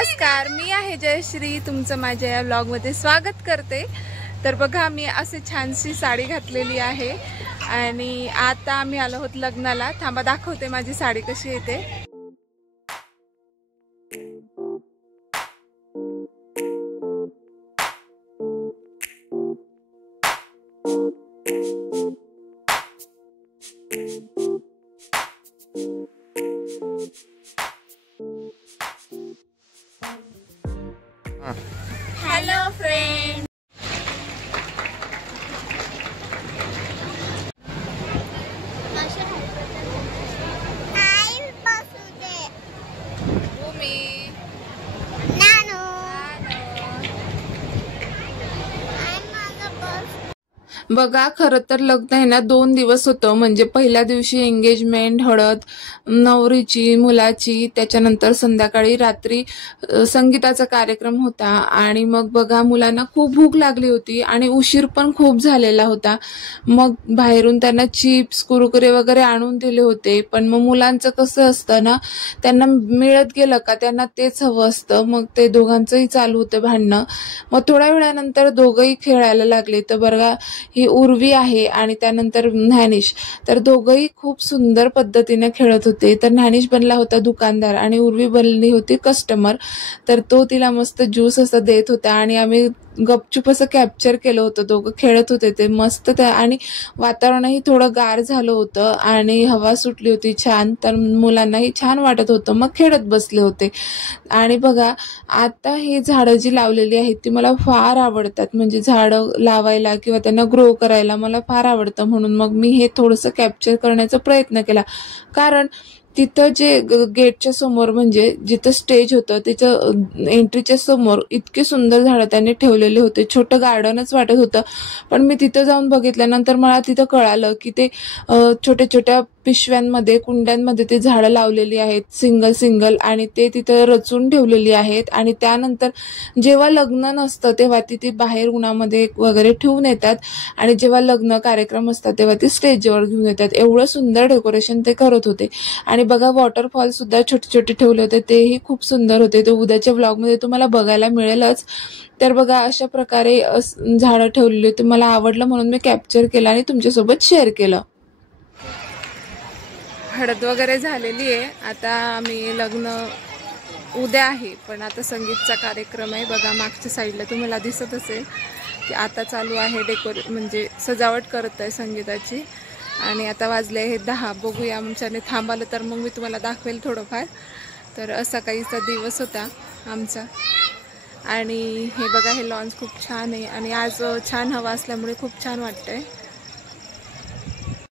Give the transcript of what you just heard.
नमस्कार, मी आहे जयश्री, तुमचं माझ्या या व्लॉगमध्ये स्वागत करते। तर बघा, मी असे छानशी साडी घातलेली आहे आणि आता आम्ही आलो आहोत लग्नाला। थांबा दाखवते माझी साडी कशी येते। हेलो फ्रेंड, बघा खरं तर लग्न आहे ना 2 दिवस होतं। म्हणजे पहिल्या दिवशी एंगेजमेंट, हळद, नवरीची मुलाची, त्याच्यानंतर संध्याकाळी रात्री संगीताचा कार्यक्रम होता। आणि मग बघा मुलांना खूप भूक लागली होती आणि उशीर पण खूप झालेला होता। मग बाहेरून त्यांना चिप्स, कुरकुरे वगैरे आणून दिले होते। पण मग मुलांचं कसं असतं ना, त्यांना मिळत गेलं का त्यांना तेच हवं असतं। मग ते दोघांचंही चालू होतं भांडणं। मग थोड्या वेळानंतर दोघंही खेळायला लागले। तर बघा ही उर्वी आहे आणि त्यानंतर ज्ञानेश, तर दोघंही खूप सुंदर पद्धतीने खेळत होते। तर ज्ञानेश बनला होता दुकानदार आणि उर्वी बनली होती कस्टमर। तर तो तिला मस्त ज्यूस असं देत होता आणि आम्ही गपचूप असं कॅप्चर केलं होतं। दोघं खेळत होते ते मस्त। त्या आणि वातावरणही थोडं गार झालं होतं आणि हवा सुटली होती छान। तर मुलांनाही छान वाटत होतं, मग खेळत बसले होते। आणि बघा आता ही झाडं जी लावलेली आहेत ती मला फार आवडतात। म्हणजे झाडं लावायला किंवा त्यांना ग्रो करायला मला फार आवडतं, म्हणून मग मी हे थोडंसं कॅप्चर करण्याचा प्रयत्न केला। कारण तिथं जे गेटच्या समोर, म्हणजे जिथं स्टेज होतं तिथं एंट्रीच्या समोर इतके सुंदर झाडं त्यांनी ठेवलेले होते। छोटं गार्डनच वाटत होतं। पण मी तिथं जाऊन बघितल्यानंतर मला तिथं कळालं की ते छोट्या छोट्या पिशव्यांमध्ये, कुंड्यांमध्ये ते झाडं लावलेली आहेत सिंगल सिंगल, आणि ते तिथं रचून ठेवलेली आहेत। आणि त्यानंतर जेव्हा लग्न नसतं तेव्हा ती बाहेर उन्हामध्ये वगैरे ठेवून येतात आणि जेव्हा लग्न कार्यक्रम असतात तेव्हा ती स्टेजवर घेऊन येतात। एवढं सुंदर डेकोरेशन ते करत होते। आणि बघा वॉटरफॉल सुद्धा छोटे छोटे ठेवले होते, तेही खूप सुंदर होते। ते उद्याच्या व्लॉगमध्ये तुम्हाला बघायला मिळेलच। तर बघा अशा प्रकारे झाडं ठेवलेली होती, मला आवडलं म्हणून मी कॅप्चर केलं आणि तुमच्यासोबत शेअर केलं। हळद वगैरे झालेली आहे। आता आम्ही लग्न उद्या आहे, पण आता संगीतचा कार्यक्रम आहे। बघा मागच्या साईडला तुम्हाला दिसत असेल की आता चालू आहे म्हणजे सजावट करत आहे संगीताची। आणि आता वाजले आहे 10। बघूया, आमच्याने थांबवलं तर मग मी तुम्हाला दाखवेल थोडंफार। तर असा काहीसा दिवस होता आमचा। आणि हे बघा हे लॉन्स खूप छान आहे आणि आज छान हवा असल्यामुळे खूप छान वाटतंय।